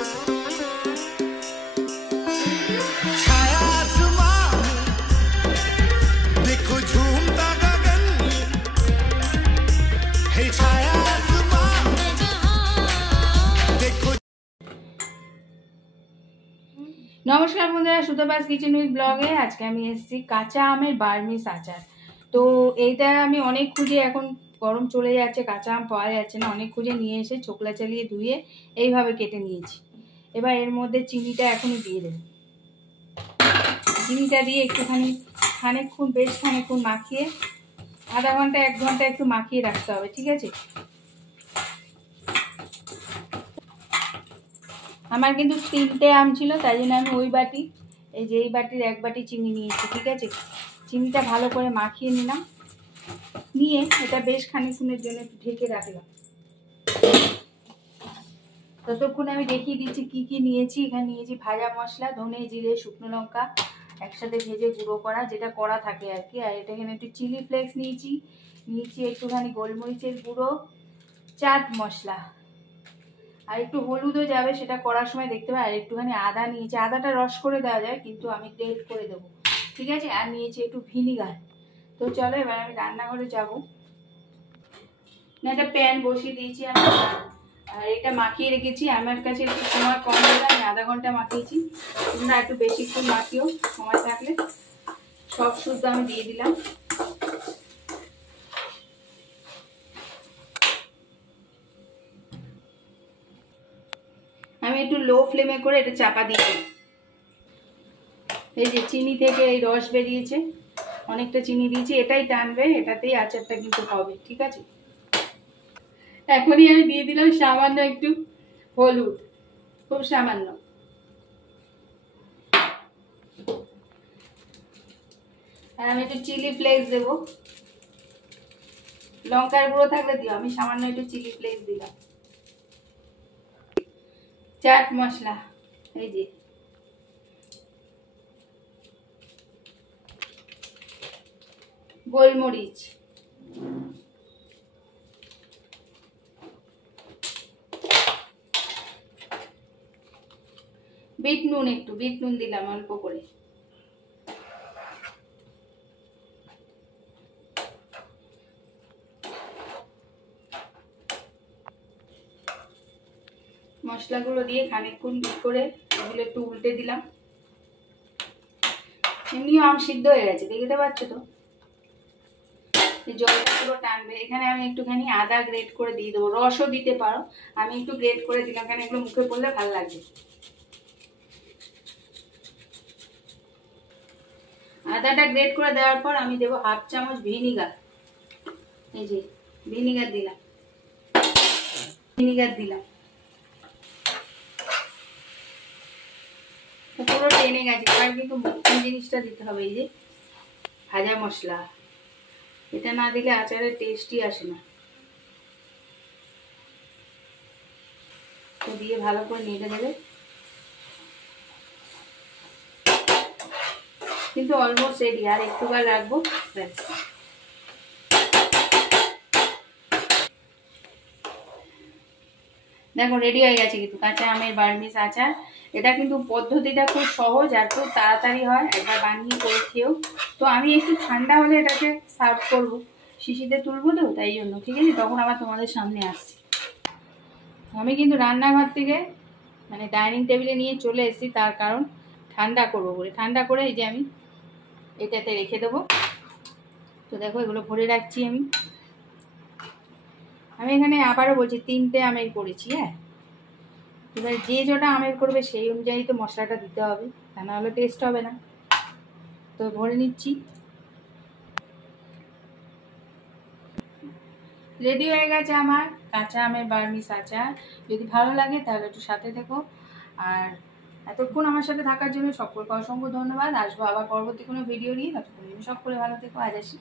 নমস্কার বন্ধুরা, সুতোবাস kitchen with ব্লগে আজকে আমি এসেছি কাঁচা আমের বার্মিস আচার। তো এইটা আমি অনেক খুঁজে, এখন গরম চলে যাচ্ছে, কাঁচা আম পাওয়া যাচ্ছে না, অনেক খুঁজে নিয়ে এসে চোকলা চালিয়ে ধুয়ে এইভাবে কেটে নিয়েছি। এবার এর মধ্যে চিনিটা এখনই দিয়ে দেব। চিনিটা দিয়ে একটুখানি বেশ খানিকক্ষণ মাখিয়ে, আধা ঘন্টা 1 ঘন্টা একটু মাখিয়ে রাখতে হবে, ঠিক আছে? আমার কিন্তু 3টে আম ছিল, তাই জন্য আমি ওই বাটি, এই যে এই বাটির 1 বাটি চিনি নিয়েছি, ঠিক আছে? চিনিটা ভালো করে মাখিয়ে নিলাম, নিয়ে এটা বেশ খানিকক্ষণের জন্য একটু ঢেকে রাখলাম। ততক্ষণ আমি দেখিয়ে দিচ্ছি কি কি নিয়েছি। এখানে নিয়েছি ভাজা মশলা, ধনে জিরে শুকনো লঙ্কা একসাথে ভেজে গুঁড়ো করা, যেটা করা থাকে আর কি। আর এটা এখানে একটু চিলি ফ্লেক্স নিয়েছি একটুখানি গোলমরিচের গুঁড়ো, চাট মশলা, আর একটু হলুদও যাবে, সেটা করার সময় দেখতে পাই। আর একটুখানি আদা নিয়েছি, আদাটা রস করে দেওয়া যায় কিন্তু আমি গ্রেট করে দেবো, ঠিক আছে? আর নিয়েছি একটু ভিনিগার। তো চলো এবার আমি রান্নাঘরে যাবো। না, একটা প্যান বসিয়ে দিয়েছি আমি, আর এটা মাখিয়ে রেখেছি। আমার কাছে একটু সময় কম হলে আমি আধা ঘন্টা মাখিয়েছি, তোমরা একটু বেশিক্ষণ মাখিও সময় থাকলে। সব শুদ্ধ আমি দিয়ে দিলাম। আমি একটু লো ফ্লেমে করে এটা চাপা দিয়েছি। এই যে চিনি থেকে এই রস বেরিয়েছে, অনেকটা চিনি দিয়েছি, এটাই টানবে, এটাতেই আচারটা কিন্তু হবে, ঠিক আছে? এখনই আমি দিয়ে দিলাম সামান্য একটু হলুদ, খুব সামান্য। আর আমি একটু চিলি ফ্লেক্স দেবো, লঙ্কার গুঁড়ো থাকলে দিও, আমি সামান্য একটু চিলি ফ্লেক্স দিলাম। চাট মশলা, এই যে গোলমরিচ, বিট নুন, একটু বিট নুন দিলাম অল্প করে। মশলাগুলো দিয়ে খানিকক্ষণ করে এগুলো একটু উল্টে দিলাম। এমনিও আম সিদ্ধ হয়ে গেছে, দেখতে পাচ্ছ তো, জলটা পুরো টানবে। এখানে আমি একটুখানি আদা গ্রেট করে দিয়ে দেবো, রসও দিতে পারো, আমি একটু গ্রেট করে দিলাম, কারণ এগুলো মুখে পড়লে ভালো লাগবে। আদাটা গ্রেট করে দেওয়ার পর আমি দেবো 1/2 চামচ ভিনিগার। এই যে ভিনিগার দিলাম, পুরো টেনে গেছে। এবার কিন্তু মুখ্য জিনিসটা দিতে হবে, এই যে ভাজা মশলা, এটা না দিলে আচারের টেস্টই আসে না। তো দিয়ে ভালো করে নেড়ে দেবে, কিন্তু অলমোস্ট রেডি, আর একটুবার রাখবো, ব্যাস। দেখো রেডি হয়ে গেছে কিন্তু কাঁচা আমের বার্মিস আচার। এটা কিন্তু পদ্ধতিটা খুব সহজ আর খুব তাড়াতাড়ি হয়, একবার বানিয়ে করে খেও। তো আমি একটু ঠান্ডা হলে এটাকে সার্ভ করবো, শিশিতে তুলবো তো, তাই জন্য, ঠিক আছে? তখন আবার তোমাদের সামনে আসছি। আমি কিন্তু রান্নাঘর থেকে মানে ডাইনিং টেবিলে নিয়ে চলে এসেছি, তার কারণ ঠান্ডা করবো বলে। ঠান্ডা করে এই যে আমি এটাতে রেখে দেবো। তো দেখো এগুলো ভরে রাখছি আমি। এখানে আবারও বলছি 3টে আমের করেছি, হ্যাঁ। এবার যে যেটা আমের করবে সেই অনুযায়ী তো মশলাটা দিতে হবে, তা না হলে টেস্ট হবে না। তো ভরে নিচ্ছি। রেডি হয়ে গেছে আমার কাঁচা আমের বার্মিস আচার। যদি ভালো লাগে তাহলে একটু সাথে থেকো, আর এতক্ষণ আমার সাথে থাকার জন্য সকলকে অসংখ্য ধন্যবাদ। আসবো আবার পরবর্তী কোনো ভিডিও নিয়ে, ততক্ষণ সকলে ভালো থেকো। আজ আসি।